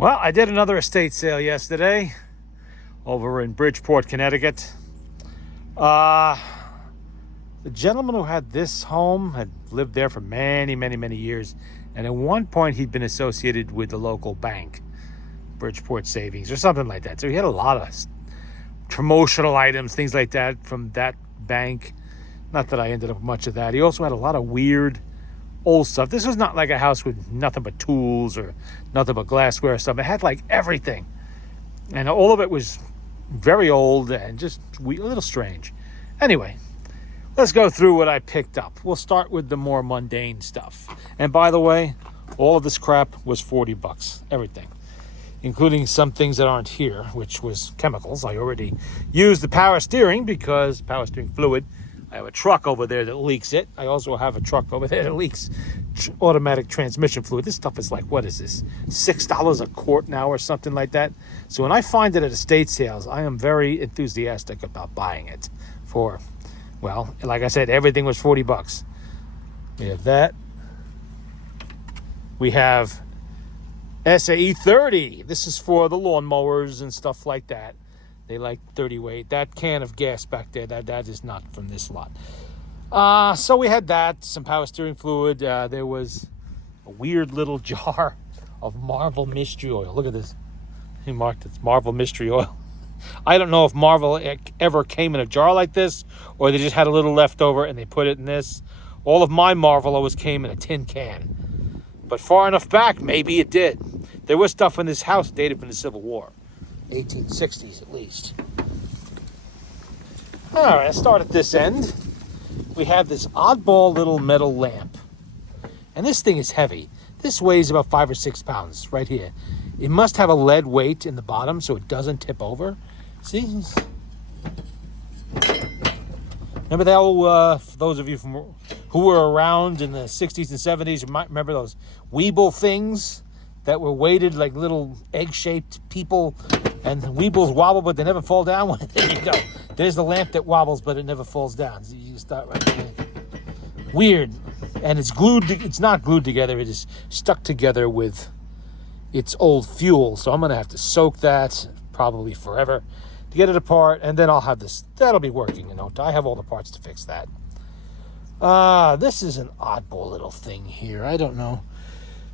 Well, I did another estate sale yesterday over in Bridgeport, Connecticut. The gentleman who had this home had lived there for many, many, many years. And at one point, he'd been associated with the local bank, Bridgeport Savings or something like that. So he had a lot of promotional items, things like that from that bank. Not that I ended up with much of that. He also had a lot of weird old stuff. This was not like a house with nothing but tools or nothing but glassware or stuff. It had like everything. And all of it was very old and just a little strange. Anyway, let's go through what I picked up. We'll start with the more mundane stuff. And by the way, all of this crap was $40. Everything. Including some things that aren't here, which was chemicals. I already used the power steering because power steering fluid. I have a truck over there that leaks it. I also have a truck over there that leaks automatic transmission fluid. This stuff is like, what is this? $6 a quart now or something like that. So when I find it at estate sales, I am very enthusiastic about buying it for, well, like I said, everything was $40. We have that. We have SAE 30. This is for the lawnmowers and stuff like that. They like 30 weight. That can of gas back there, that is not from this lot. So we had that, some power steering fluid. There was a weird little jar of Marvel Mystery Oil. Look at this. He marked it, Marvel Mystery Oil. I don't know if Marvel ever came in a jar like this, or they just had a little left over and they put it in this. All of my Marvel always came in a tin can. But far enough back, maybe it did. There was stuff in this house dated from the Civil War. 1860s at least. All right, let's start at this end. We have this oddball little metal lamp. And this thing is heavy. This weighs about 5 or 6 pounds right here. It must have a lead weight in the bottom so it doesn't tip over. See? Remember that old, for those of you who were around in the 60s and 70s, you might remember those Weeble things that were weighted like little egg-shaped people, and the Weebles wobble, but they never fall down. There you go. There's the lamp that wobbles, but it never falls down. So you start right there. Weird. And it's glued. It's not glued together. It is stuck together with its old fuel. So I'm going to have to soak that probably forever to get it apart, and then I'll have this. That'll be working. I have all the parts to fix that. This is an oddball little thing here. I don't know.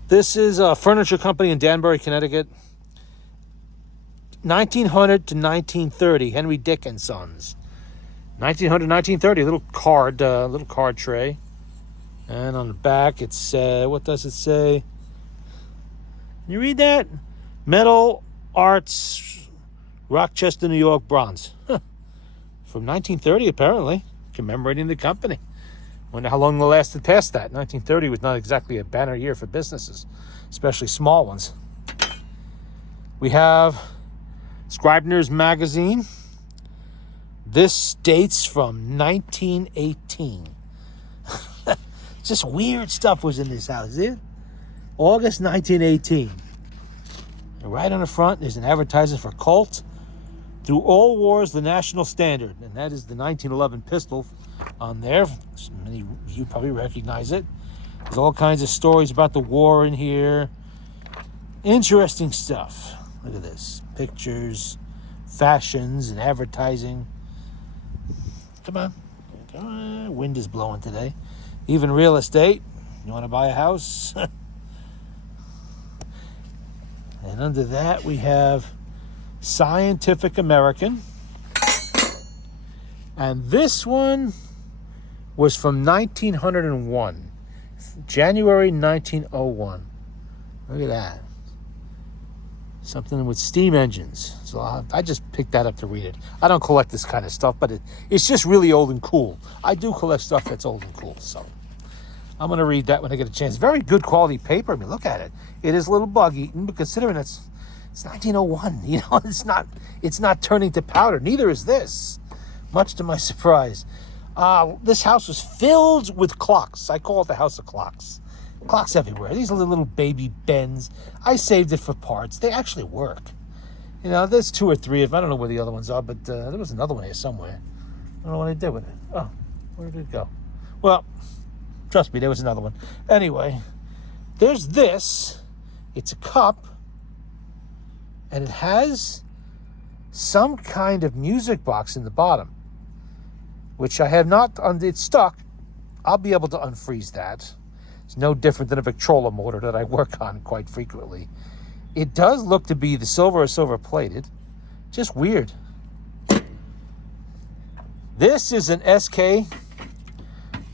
This is a furniture company in Danbury, Connecticut. 1900 to 1930, Henry Dick and Sons. 1900, 1930, little card tray. And on the back, it's, what does it say? Can you read that? Metal Arts, Rochester, New York, bronze. Huh. From 1930, apparently, commemorating the company. Wonder how long the lasted past that. 1930 was not exactly a banner year for businesses, especially small ones. We have Scribner's Magazine. This dates from 1918. Just weird stuff was in this house, is it? August 1918. And right on the front, there's an advertisement for Colt. Through all wars, the national standard. And that is the 1911 pistol on there. Many of you probably recognize it. There's all kinds of stories about the war in here. Interesting stuff. Look at this. Pictures, fashions, and advertising. Come on. Come on. Wind is blowing today. Even real estate. You want to buy a house? And under that, we have Scientific American. And this one was from 1901. January 1901. Look at that. Something with steam engines. So I just picked that up to read it. I don't collect this kind of stuff, but it's just really old and cool. I do collect stuff that's old and cool, so I'm going to read that when I get a chance. Very good quality paper. I mean, look at it. It is a little bug-eaten, but considering it's 1901, it's not turning to powder. Neither is this, much to my surprise. This house was filled with clocks. I call it the house of clocks. Clocks everywhere. These are the little baby Bens. I saved it for parts. They actually work. There's 2 or 3 of them. I don't know where the other ones are, but there was another one here somewhere. I don't know what I did with it. Oh, where did it go? Well, trust me, there was another one. Anyway, there's this. It's a cup. And it has some kind of music box in the bottom, which I have not, it's stuck. I'll be able to unfreeze that. It's no different than a Victrola motor that I work on quite frequently. It does look to be the silver or silver plated. Just weird. This is an SK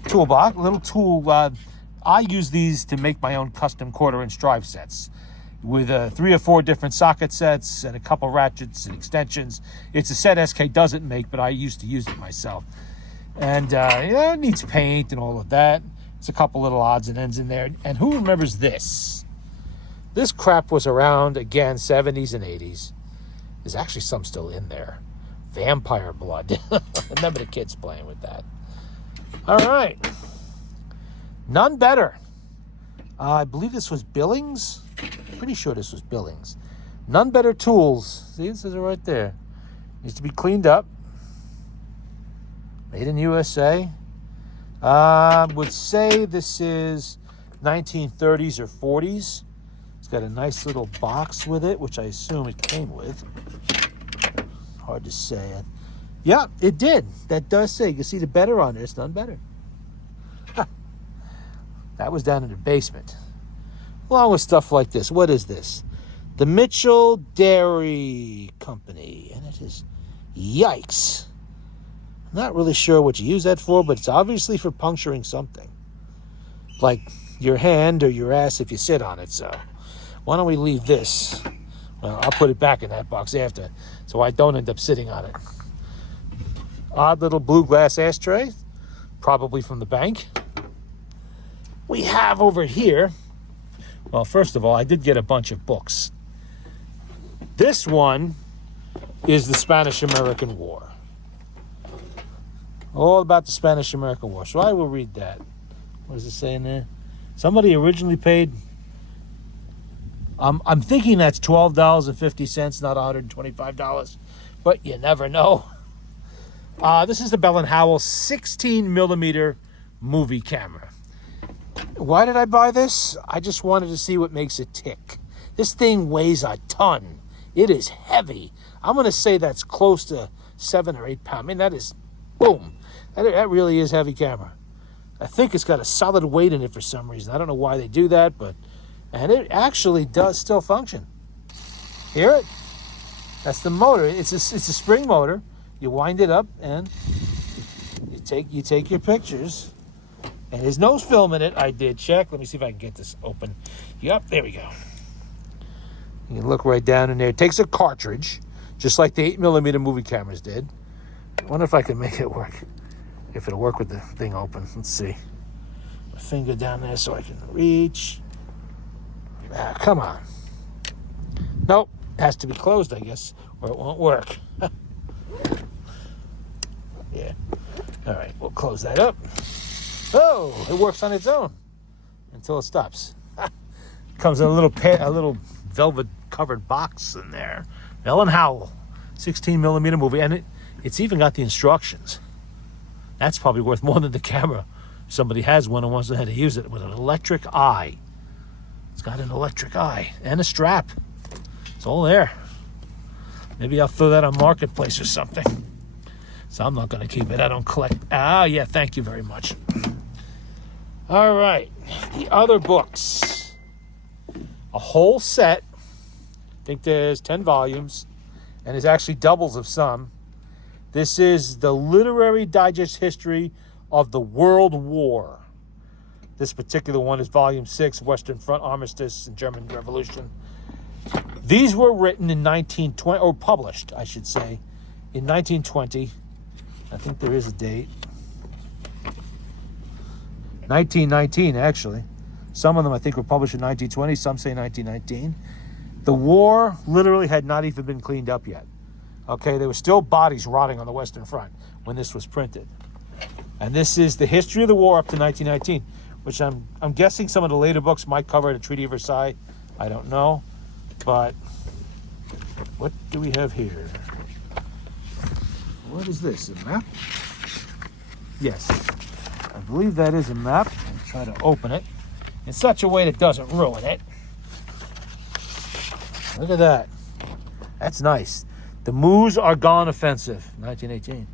toolbox, little tool. I use these to make my own custom 1/4" drive sets with 3 or 4 different socket sets and a couple ratchets and extensions. It's a set SK doesn't make, but I used to use it myself. And it needs paint and all of that. It's a couple little odds and ends in there. And who remembers this? This crap was around, again, 70s and 80s. There's actually some still in there. Vampire blood. I remember the kids playing with that. All right. None better. I believe this was Billings. Pretty sure this was Billings. None better tools. See, it says it right there. Needs to be cleaned up. Made in USA. Would say this is 1930s or 40s. It's got a nice little box with it, which I assume it came with. Hard to say. Yeah, it did. That does say. You can see the better on there. It's None Better. That was down in the basement. Along with stuff like this. What is this? The Mitchell Dairy Company. And it is, yikes. I'm not really sure what you use that for, but it's obviously for puncturing something. Like your hand or your ass if you sit on it. So why don't we leave this? Well, I'll put it back in that box after, so I don't end up sitting on it. Odd little blue glass ashtray, probably from the bank. We have over here, well, first of all, I did get a bunch of books. This one is the Spanish-American War. All about the Spanish-American War. So I will read that. What does it say in there? Somebody originally paid, I'm thinking that's $12.50, not $125, but you never know. This is the Bell & Howell 16mm movie camera. Why did I buy this? I just wanted to see what makes it tick. This thing weighs a ton. It is heavy. I'm going to say that's close to 7 or 8 pounds. I mean, that is, boom. That really is heavy camera. I think it's got a solid weight in it for some reason. I don't know why they do that, and it actually does still function. Hear it? That's the motor. It's a spring motor. You wind it up and you take your pictures. And there's no film in it. I did check. Let me see if I can get this open. Yep, there we go. You can look right down in there. It takes a cartridge, just like the 8mm movie cameras did. I wonder if I can make it work. If it'll work with the thing open. Let's see. My finger down there so I can reach. Come on. Nope. It has to be closed, I guess, or it won't work. Yeah. All right, we'll close that up. Oh, it works on its own until it stops. Comes in a little velvet covered box in there. Bell & Howell, 16mm movie, and it's even got the instructions. That's probably worth more than the camera. If somebody has one and wants to know how to use it with an electric eye. It's got an electric eye and a strap. It's all there. Maybe I'll throw that on Marketplace or something. So I'm not going to keep it. I don't collect. Yeah, thank you very much. All right, the other books. A whole set. I think there's 10 volumes, and there's actually doubles of some. This is the Literary Digest History of the World War. This particular one is Volume 6, Western Front Armistice and German Revolution. These were written in 1920, or published, I should say, in 1920. I think there is a date. 1919, actually. Some of them, I think, were published in 1920. Some say 1919. The war literally had not even been cleaned up yet. Okay, there were still bodies rotting on the Western Front when this was printed. And this is the history of the war up to 1919, which I'm guessing some of the later books might cover the Treaty of Versailles. I don't know. But what do we have here? What is this, a map? Yes, I believe that is a map. I'll try to open it in such a way that doesn't ruin it. Look at that. That's nice. The Moos Are Gone Offensive, 1918.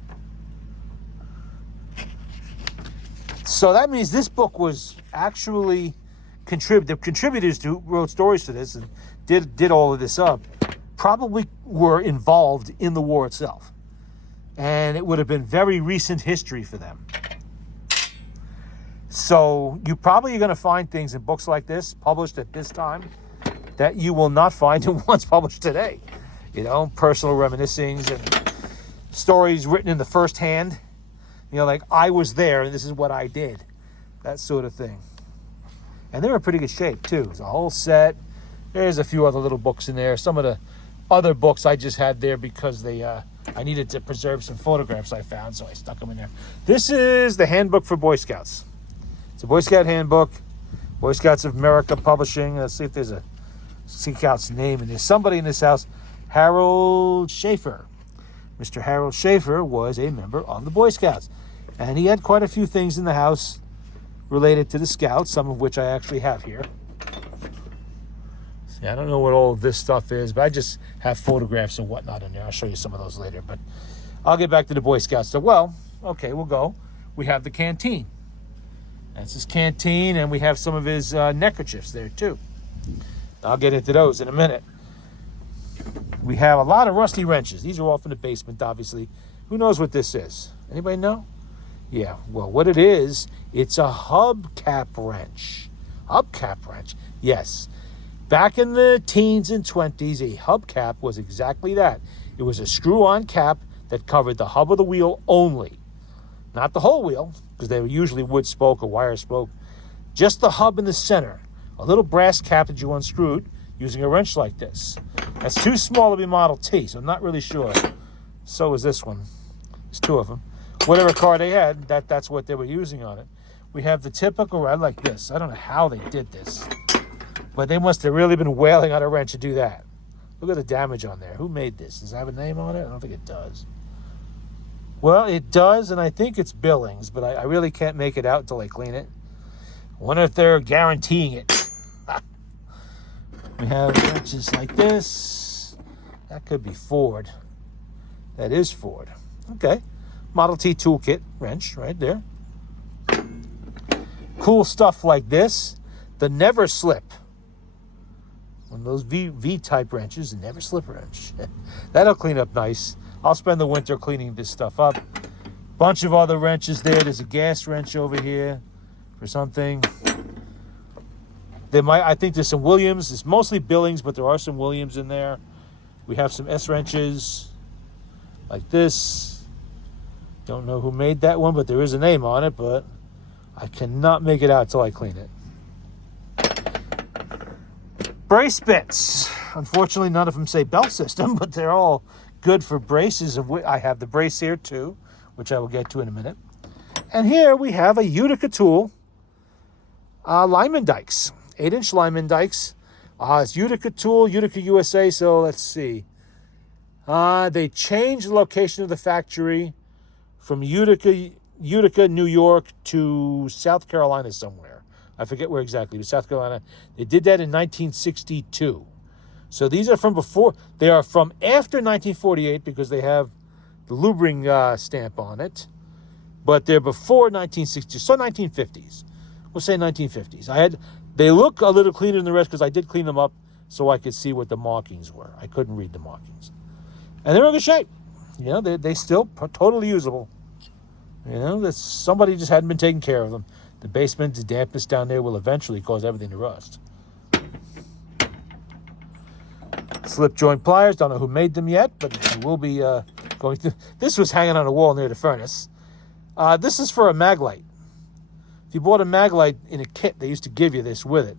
So that means this book was actually the contributors who wrote stories to this and did all of this up probably were involved in the war itself. And it would have been very recent history for them. So you probably are going to find things in books like this, published at this time, that you will not find in ones published today. You know, personal reminiscings and stories written in the first hand. You know, like, I was there and this is what I did. That sort of thing. And they're in pretty good shape, too. There's a whole set. There's a few other little books in there. Some of the other books I just had there because I needed to preserve some photographs I found, so I stuck them in there. This is the Handbook for Boy Scouts. It's a Boy Scout handbook. Boy Scouts of America Publishing. Let's see if there's a Scout's name. And there's somebody in this house, Harold Schaefer. Mr. Harold Schaefer was a member of the Boy Scouts. And he had quite a few things in the house related to the Scouts, some of which I actually have here. See, I don't know what all of this stuff is, but I just have photographs and whatnot in there. I'll show you some of those later, but I'll get back to the Boy Scouts. So, well, okay, we'll go. We have the canteen. That's his canteen, and we have some of his neckerchiefs there, too. I'll get into those in a minute. We have a lot of rusty wrenches. These are all from the basement, obviously. Who knows what this is? Anybody know? Yeah, well, what it is, it's a hubcap wrench. Hubcap wrench, yes. Back in the teens and 20s, a hubcap was exactly that. It was a screw-on cap that covered the hub of the wheel only. Not the whole wheel, because they were usually wood spoke or wire spoke. Just the hub in the center. A little brass cap that you unscrewed using a wrench like this. That's too small to be Model T, so I'm not really sure. So is this one. There's two of them. Whatever car they had, that's what they were using on it. We have the typical, I like this. I don't know how they did this, but they must have really been wailing on a wrench to do that. Look at the damage on there. Who made this? Does it have a name on it? I don't think it does. Well, it does, and I think it's Billings, but I really can't make it out until I clean it. I wonder if they're guaranteeing it. We have wrenches like this. That could be Ford. That is Ford. Okay. Model T toolkit wrench right there. Cool stuff like this. The Never Slip. One of those V-type wrenches, the Never Slip wrench. That'll clean up nice. I'll spend the winter cleaning this stuff up. Bunch of other wrenches there. There's a gas wrench over here for something. I think there's some Williams. It's mostly Billings, but there are some Williams in there. We have some S wrenches like this. Don't know who made that one, but there is a name on it, but I cannot make it out until I clean it. Brace bits. Unfortunately, none of them say belt system, but they're all good for braces. I have the brace here too, which I will get to in a minute. And here we have a Utica tool, lineman dikes, 8-inch lineman dikes. It's Utica tool, Utica, USA. So let's see. They changed the location of the factory from Utica, New York to South Carolina somewhere. I forget where exactly, but South Carolina. They did that in 1962. So these are from before. They are from after 1948 because they have the Lubring stamp on it. But they're before 1960, so 1950s. We'll say 1950s. They look a little cleaner than the rest because I did clean them up so I could see what the markings were. I couldn't read the markings. And they're in good shape. You know, they still totally usable. You know, that somebody just hadn't been taking care of them. The basement, the dampness down there will eventually cause everything to rust. Slip joint pliers. Don't know who made them yet, but I will be going through. This was hanging on a wall near the furnace. This is for a mag light. If you bought a mag light in a kit, they used to give you this with it.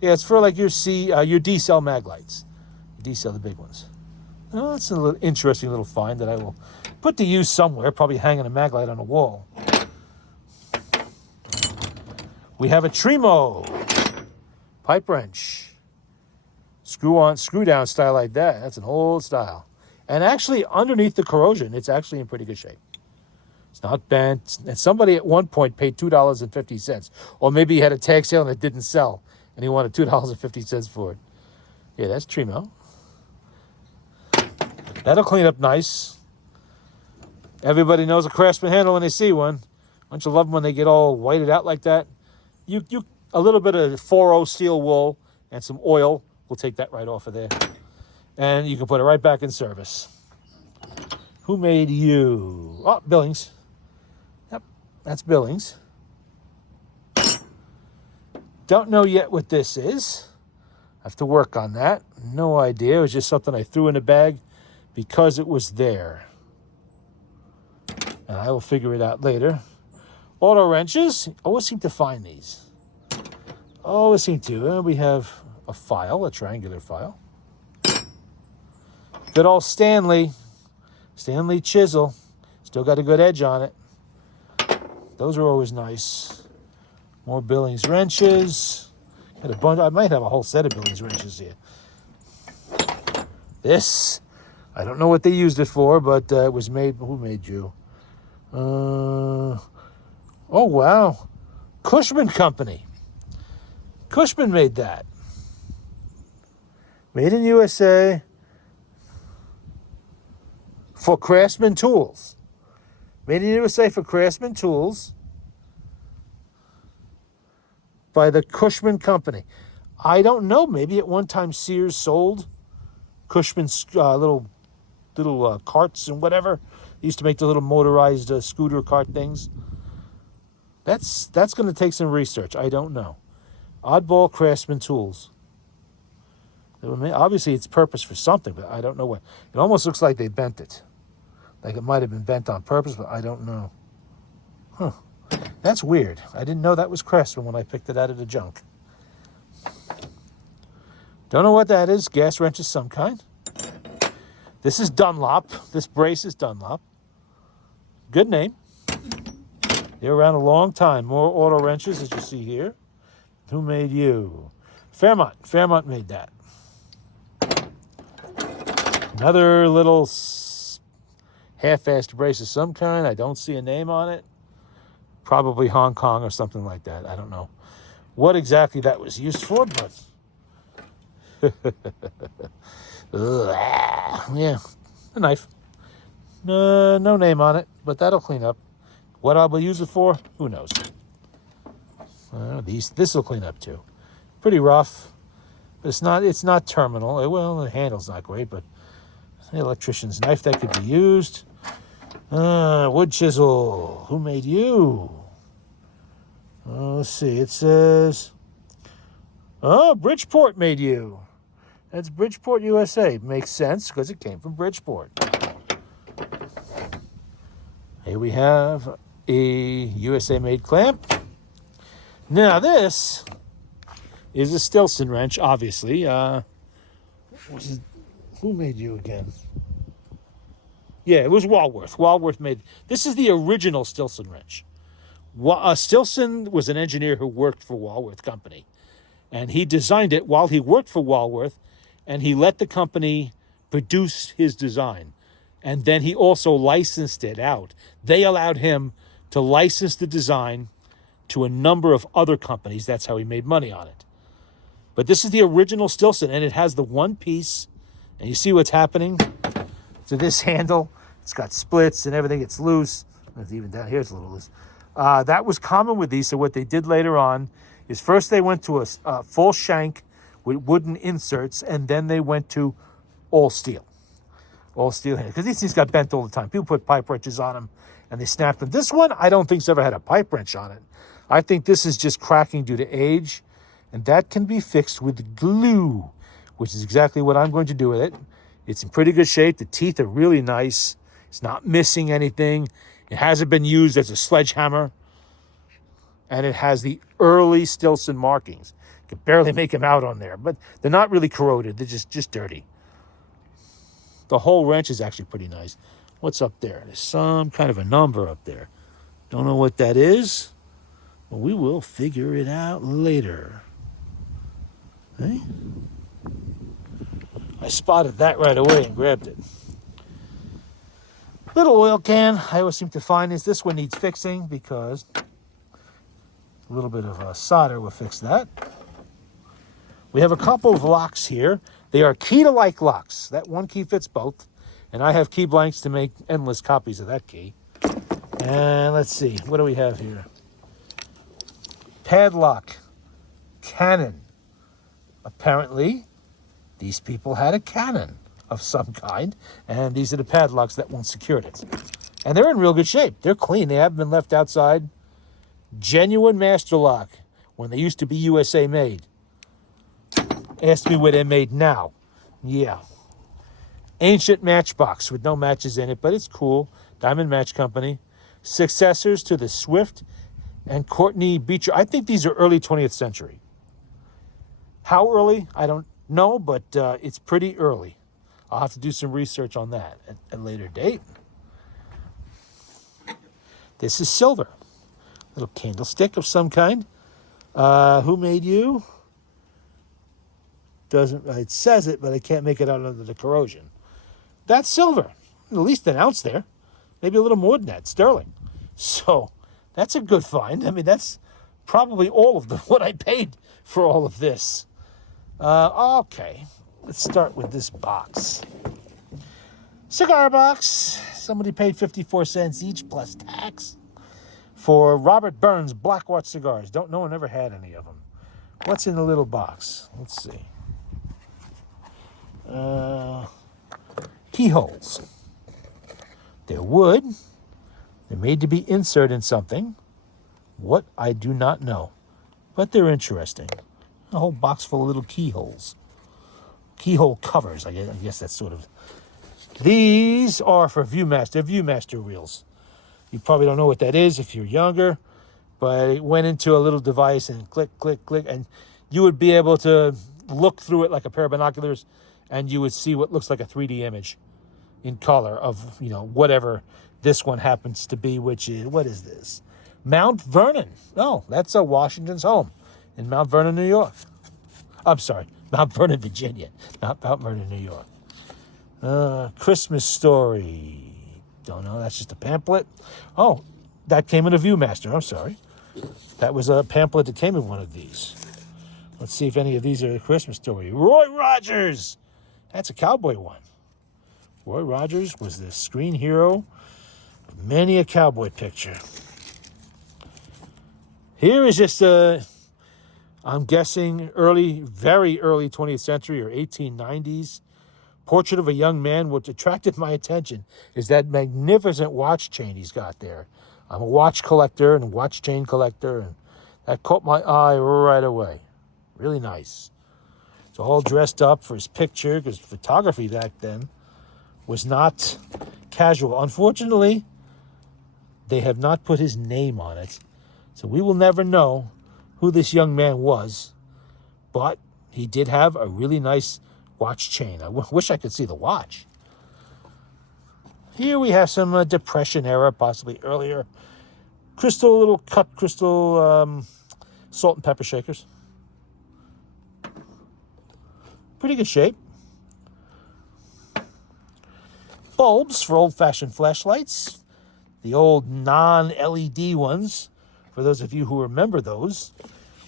Yeah, it's for like your D-cell mag lights. D-cell, the big ones. Oh, that's a little interesting little find that I will put to use somewhere, probably hanging a mag light on a wall. We have a Tremo pipe wrench. Screw on, screw down style like that. That's an old style. And actually, underneath the corrosion, it's actually in pretty good shape. It's not bent. And somebody at one point paid $2.50. Or maybe he had a tag sale and it didn't sell. And he wanted $2.50 for it. Yeah, that's Tremo. That'll clean up nice. Everybody knows a Craftsman handle when they see one. Don't you love them when they get all whited out like that? A little bit of 4-0 steel wool and some oil will take that right off of there. And you can put it right back in service. Who made you? Oh, Billings. Yep, that's Billings. Don't know yet what this is. I have to work on that. No idea. It was just something I threw in a bag because it was there. And I will figure it out later. Auto wrenches. Always seem to find these. Always seem to. We have a file, a triangular file. Good old Stanley chisel. Still got a good edge on it. Those are always nice. More Billings wrenches. Got a bunch. I might have a whole set of Billings wrenches here. This, I don't know what they used it for, but it was made. Who made you? Oh wow, Cushman Company. Cushman made that. Made in USA. For Craftsman Tools. Made in USA for Craftsman Tools. By the Cushman Company. I don't know. Maybe at one time Sears sold Cushman's little carts and whatever. They used to make the little motorized scooter cart things. That's going to take some research. I don't know. Oddball Craftsman Tools. Obviously, it's purpose for something, but I don't know what. It almost looks like they bent it. Like it might have been bent on purpose, but I don't know. Huh. That's weird. I didn't know that was Craftsman when I picked it out of the junk. Don't know what that is. Gas wrench of some kind. This is Dunlop. This brace is Dunlop. Good name. They're around a long time. More auto wrenches, as you see here. Who made you? Fairmont. Fairmont made that. Another little half-assed brace of some kind. I don't see a name on it. Probably Hong Kong or something like that. I don't know what exactly that was used for, but yeah, a knife. No name on it, but that'll clean up. What I will use it for, who knows? This will clean up too. Pretty rough, but it's not terminal. Well, the handle's not great, but an electrician's knife that could be used. Wood chisel. Who made you? Let's see. It says, Bridgeport made you. That's Bridgeport, USA. Makes sense because it came from Bridgeport. Here we have a USA-made clamp. Now this is a Stilson wrench, obviously. Who made you again? Yeah, it was Walworth. Walworth made... This is the original Stilson wrench. Stilson was an engineer who worked for Walworth Company. And he designed it while he worked for Walworth, and he let the company produce his design. And then he also licensed it out. They allowed him to license the design to a number of other companies. That's how he made money on it. But this is the original Stilson, and it has the one piece... And you see what's happening to this handle? It's got splits and everything. It's loose. Even down here it's a little loose. That was common with these. So what they did later on is first they went to a full shank with wooden inserts, and then they went to all steel. All steel handles. Because these things got bent all the time. People put pipe wrenches on them, and they snapped them. This one, I don't think's ever had a pipe wrench on it. I think this is just cracking due to age, and that can be fixed with glue, which is exactly what I'm going to do with it. It's in pretty good shape. The teeth are really nice. It's not missing anything. It hasn't been used as a sledgehammer. And it has the early Stilson markings. You can barely make them out on there, but they're not really corroded. They're just dirty. The whole wrench is actually pretty nice. What's up there? There's some kind of a number up there. Don't know what that is, but we will figure it out later. Hey? I spotted that right away and grabbed it. Little oil can. I always seem to find this one needs fixing because a little bit of solder will fix that. We have a couple of locks here. They are key-to-like locks. That one key fits both. And I have key blanks to make endless copies of that key. And let's see, what do we have here? Padlock. Cannon. Apparently, these people had a cannon of some kind, and these are the padlocks that once secured it. And they're in real good shape. They're clean. They haven't been left outside. Genuine master lock, when they used to be USA made. Ask me where they're made now. Yeah. Ancient matchbox with no matches in it, but it's cool. Diamond Match Company. Successors to the Swift and Courtney Beecher. I think these are early 20th century. How early? I don't know, but it's pretty early. I'll have to do some research on that at a later date. This is silver. Little candlestick of some kind. Who made you? Doesn't, it says it, but I can't make it out under the corrosion. That's silver. At least an ounce there. Maybe a little more than that, sterling. So that's a good find. I mean, that's probably all of what I paid for all of this. Okay, let's start with this box. Cigar box. Somebody paid 54 cents each plus tax for Robert Burns Black Watch cigars. Don't know, I never had any of them. What's in the little box? Let's see. Keyholes. They're wood. They're made to be insert in something. What, I do not know. But they're interesting. A whole box full of little keyholes. Keyhole covers, I guess that's sort of... These are for Viewmaster reels. You probably don't know what that is if you're younger, but it went into a little device and click, click, click, and you would be able to look through it like a pair of binoculars, and you would see what looks like a 3D image in color of, you know, whatever this one happens to be, which is, what is this? Mount Vernon. Oh, that's a Washington's home in Mount Vernon, New York. I'm sorry, Mount Vernon, Virginia, not Mount Vernon, New York. Christmas Story. Don't know, that's just a pamphlet. Oh, that came in a Viewmaster, I'm sorry. That was a pamphlet that came in one of these. Let's see if any of these are a Christmas Story. Roy Rogers. That's a cowboy one. Roy Rogers was the screen hero of many a cowboy picture. Here is just I'm guessing very early 20th century or 1890s portrait of a young man. What attracted my attention is that magnificent watch chain he's got there. I'm a watch collector and watch chain collector, and that caught my eye right away. Really nice. It's all dressed up for his picture, because photography back then was not casual. Unfortunately, they have not put his name on it, so we will never know who this young man was, but he did have a really nice watch chain. I wish I could see the watch. Here we have some Depression era, possibly earlier. Little cut crystal salt and pepper shakers. Pretty good shape. Bulbs for old-fashioned flashlights. The old non-LED ones, for those of you who remember those.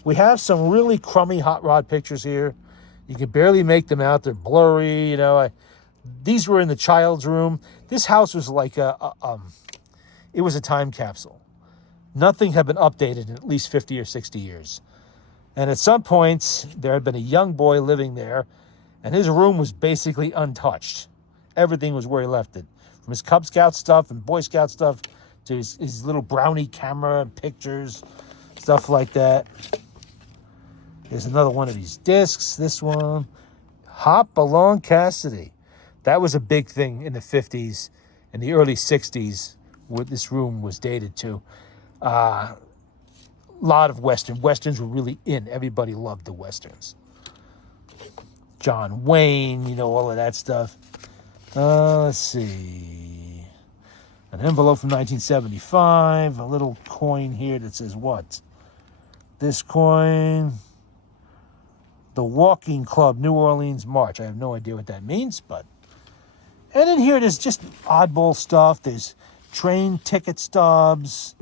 We have some really crummy hot rod pictures here. You can barely make them out. They're blurry, you know. These were in the child's room. This house was like it was a time capsule. Nothing had been updated in at least 50 or 60 years. And at some point, there had been a young boy living there, and his room was basically untouched. Everything was where he left it. From his Cub Scout stuff and Boy Scout stuff to his little brownie camera and pictures, stuff like that. There's another one of these discs. This one, Hop Along Cassidy. That was a big thing in the 50s and the early 60s, what this room was dated to. A lot of Westerns were really in. Everybody loved the Westerns. John Wayne, you know, all of that stuff. Let's see. An envelope from 1975. A little coin here that says what? This coin... The Walking Club, New Orleans March. I have no idea what that means, but... And in here, there's just oddball stuff. There's train ticket stubs.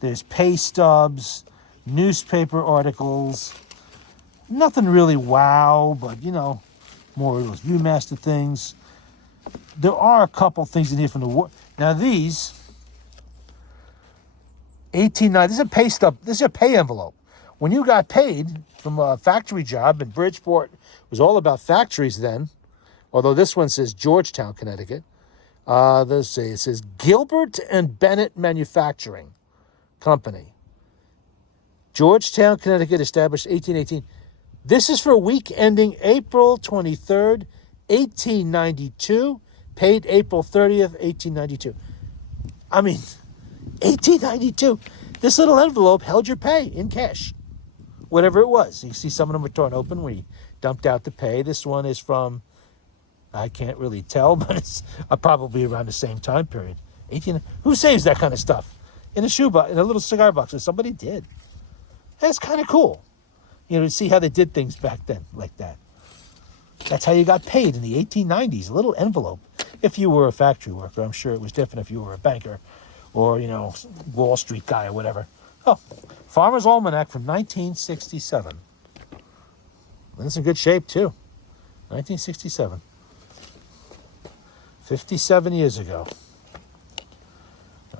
There's pay stubs. Newspaper articles. Nothing really wow, but, you know, more of those Viewmaster things. there are a couple things in here from the war. Now these, 1890, this is a pay stub. This is a pay envelope. When you got paid from a factory job in Bridgeport, it was all about factories then. Although this one says Georgetown, Connecticut. Let's see, it says Gilbert and Bennett Manufacturing Company. Georgetown, Connecticut, established 1818. This is for a week ending April 23rd, 1892. Paid April 30th, 1892. I mean, 1892. This little envelope held your pay in cash, whatever it was. You see some of them were torn open. We dumped out the pay. This one is from, I can't really tell, but it's probably around the same time period. 18. Who saves that kind of stuff in a shoebox, in a little cigar box? Somebody did. That's kind of cool. You know, to see how they did things back then like that. That's how you got paid in the 1890s, a little envelope. If you were a factory worker, I'm sure it was different if you were a banker or, you know, Wall Street guy or whatever. Oh, Farmer's Almanac from 1967. It's in good shape, too. 1967. 57 years ago.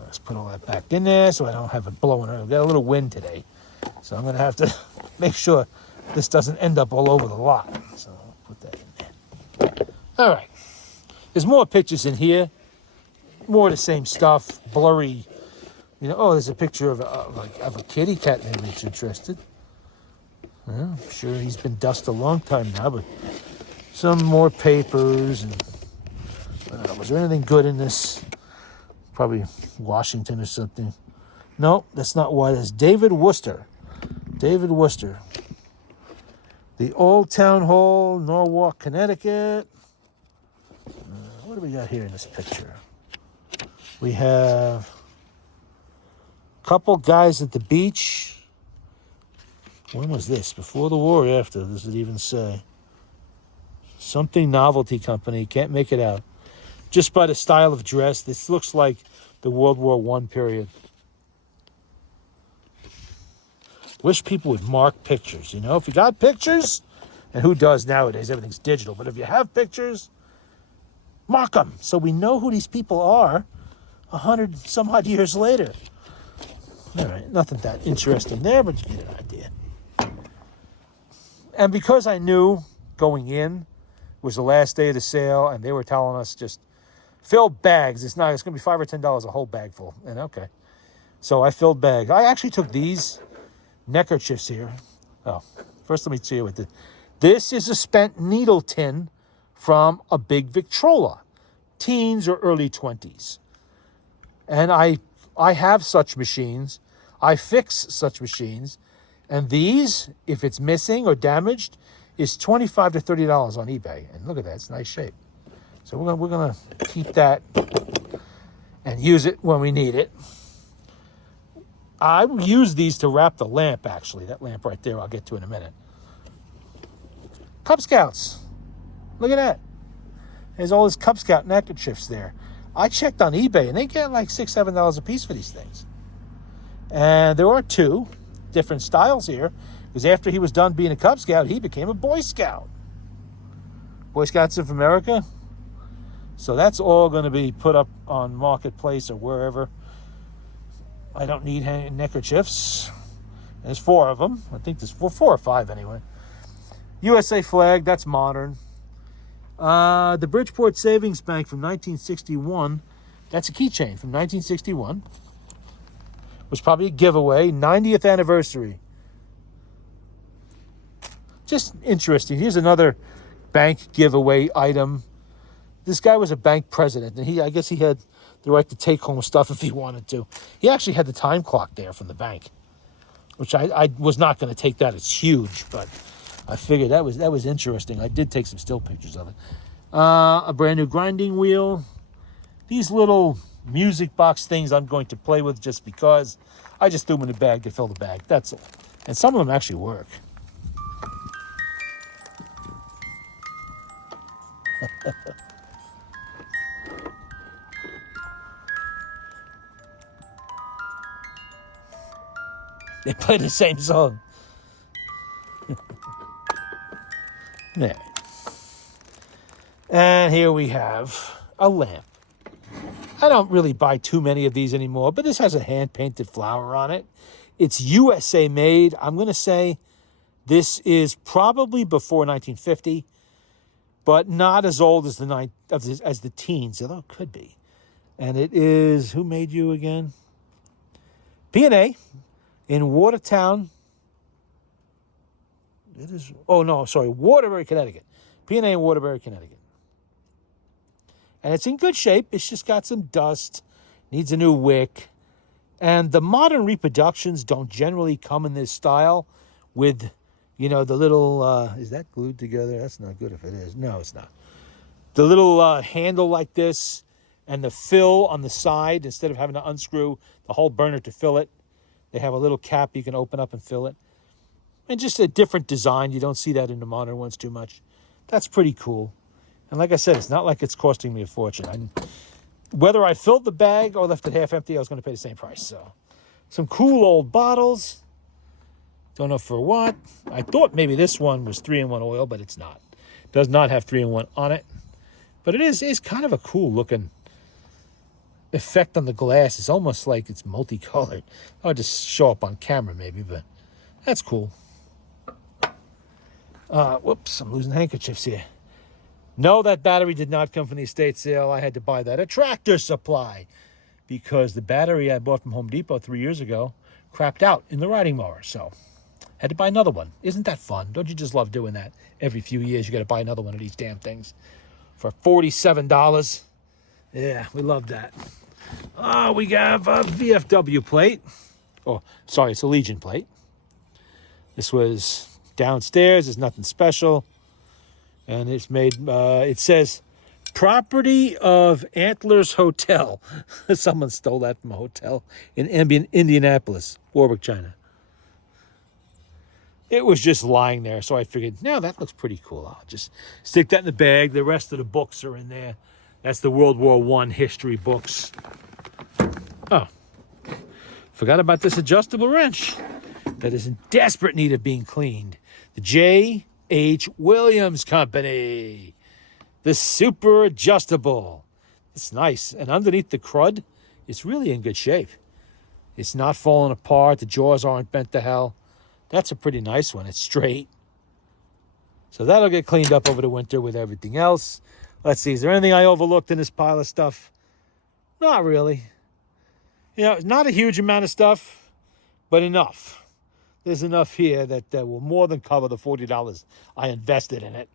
Let's put all that back in there so I don't have it blowing around. We've got a little wind today. So I'm going to have to make sure this doesn't end up all over the lot. So I'll put that in there. All right. There's more pictures in here. More of the same stuff. Blurry. You know, oh, there's a picture of a kitty cat. Maybe it's interested. Well, I'm sure he's been dust a long time now, but some more papers. And was there anything good in this? Probably Washington or something. No, that's not why. That's David Worcester. David Worcester. The Old Town Hall, Norwalk, Connecticut. What do we got here in this picture? We have a couple guys at the beach. When was this? Before the war or after? Does it even say? Something novelty company. Can't make it out. Just by the style of dress, this looks like the World War I period. Wish people would mark pictures, you know? If you got pictures, and who does nowadays? Everything's digital. But if you have pictures, mark them so we know who these people are 100 some odd years later. All right, nothing that interesting there, but you get an idea. And because I knew going in was the last day of the sale, and they were telling us just fill bags. It's going to be $5 or $10 a whole bag full. And okay. So I filled bags. I actually took these neckerchiefs here. Oh, first let me see what this is. A spent needle tin from a big Victrola, teens or early 20s. And I have such machines. I fix such machines. And these, if it's missing or damaged, is $25 to $30 on eBay. And look at that, it's nice shape. So we're gonna keep that and use it when we need it. I use these to wrap the lamp, actually. That lamp right there, I'll get to in a minute. Cub Scouts. Look at that. There's all these Cub Scout neckerchiefs there. I checked on eBay, and they get like $6, $7 a piece for these things. And there are two different styles here, because after he was done being a Cub Scout, he became a Boy Scout. Boy Scouts of America. So that's all going to be put up on Marketplace or wherever. I don't need neckerchiefs. There's 4 of them. I think there's 4 or 5 anyway. USA flag, that's modern. The Bridgeport Savings Bank from 1961. That's a keychain from 1961. Was probably a giveaway. 90th anniversary. Just interesting. Here's another bank giveaway item. This guy was a bank president, and I guess he had the right to take home stuff if he wanted to. He actually had the time clock there from the bank, which I was not going to take that. It's huge, but I figured that was interesting. I did take some still pictures of it. A brand new grinding wheel. These little music box things I'm going to play with just because. I just threw them in the bag to fill the bag. That's all. And some of them actually work. They play the same song. Yeah. And here we have a lamp. I don't really buy too many of these anymore, but this has a hand-painted flower on it. It's USA made. I'm going to say this is probably before 1950, but not as old as the teens, although it could be. And it is, who made you again? P&A in Watertown. It is, oh no, sorry, Waterbury, Connecticut. P&A in Waterbury, Connecticut. And it's in good shape. It's just got some dust, needs a new wick. And the modern reproductions don't generally come in this style with, the little, is that glued together? That's not good if it is. No, it's not. The little handle like this and the fill on the side, instead of having to unscrew the whole burner to fill it, they have a little cap you can open up and fill it. And just a different design. You don't see that in the modern ones too much. That's pretty cool. And like I said, it's not like it's costing me a fortune. Whether I filled the bag or left it half empty, I was going to pay the same price. So, some cool old bottles. Don't know for what. I thought maybe this one was 3-in-1 oil, but it's not. It does not have 3-in-1 on it. But it is kind of a cool looking effect on the glass. It's almost like it's multicolored. I'll just show up on camera maybe, but that's cool. Whoops, I'm losing handkerchiefs here. No, that battery did not come from the estate sale. I had to buy that at Tractor Supply because the battery I bought from Home Depot 3 years ago crapped out in the riding mower. So had to buy another one. Isn't that fun? Don't you just love doing that? Every few years you got to buy another one of these damn things for $47. Yeah, we love that. We have a VFW plate. Oh, sorry, it's a Legion plate. This was downstairs. There's nothing special. And it's made, it says, property of Antlers Hotel. Someone stole that from a hotel in Indianapolis, Warwick, China. It was just lying there, so I figured, now that looks pretty cool. I'll just stick that in the bag. The rest of the books are in there. That's the World War I history books. Oh, forgot about this adjustable wrench that is in desperate need of being cleaned. The J.H. Williams Company. The super adjustable. It's nice. And underneath the crud, it's really in good shape. It's not falling apart. The jaws aren't bent to hell. That's a pretty nice one. It's straight. So that'll get cleaned up over the winter with everything else. Let's see. Is there anything I overlooked in this pile of stuff? Not really. Not a huge amount of stuff, but enough. There's enough here that will more than cover the $40 I invested in it.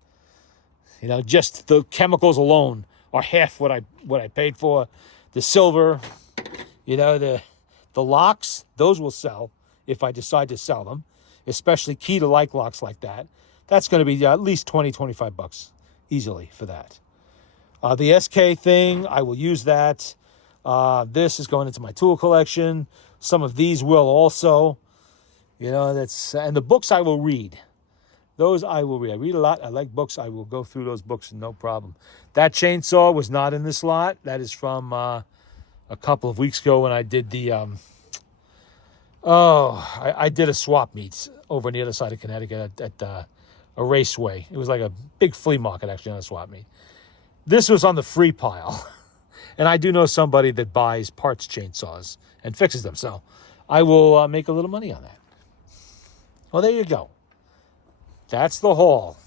Just the chemicals alone are half what I paid for. The silver, the locks, those will sell if I decide to sell them, especially key to like locks like that. That's going to be at least $20, $25 easily for that. The SK thing, I will use that. This is going into my tool collection. Some of these will also. And the books I will read. Those I will read. I read a lot. I like books. I will go through those books, no problem. That chainsaw was not in this lot. That is from a couple of weeks ago when I did the... I did a swap meet over on the other side of Connecticut at a raceway. It was like a big flea market, actually, on a swap meet. This was on the free pile. And I do know somebody that buys parts chainsaws and fixes them. So I will make a little money on that. Well, there you go. That's the haul.